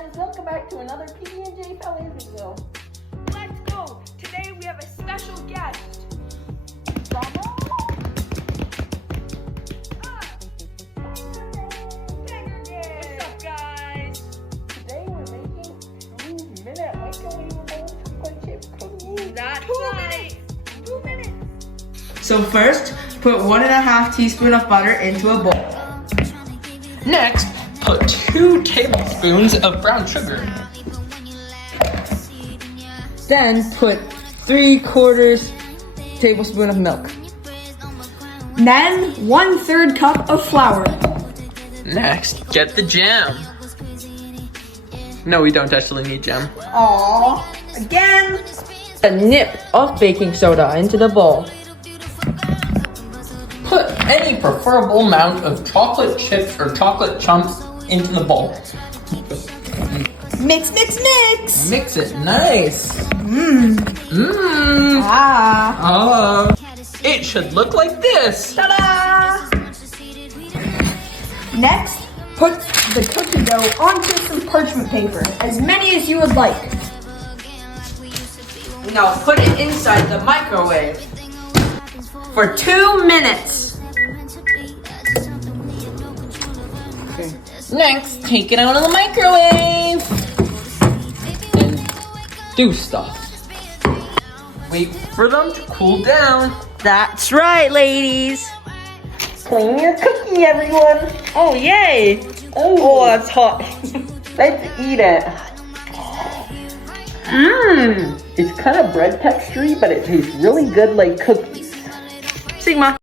guys, welcome back to another PB&J Fellas video. Let's go! Today we have a special guest. Drama? What's up, guys? Today we're making 2-minute microwaveable chocolate chip cookies. That's 2 right. 2 minutes. So first, put 1.5 teaspoons of butter into a bowl. Next, put 2 tablespoons of brown sugar. Then put 3/4 tablespoon of milk. Then 1/3 cup of flour. Next, get the jam. No, we don't actually need jam. Aww. Again. A nip of baking soda into the bowl. Put any preferable amount of chocolate chips or chocolate chunks into the bowl. Mix, mix, mix. Mix it nice. Ah. It should look like this. Ta-da! Next, put the cookie dough onto some parchment paper, as many as you would like. Now put it inside the microwave for 2 minutes. Next, take it out of the microwave. And do stuff. Wait for them to cool down. That's right, ladies. Clean your cookie, everyone. Oh, yay. Oh, that's hot. let's eat it. It's kind of bread texture-y, but it tastes really good like cookies. Sigma.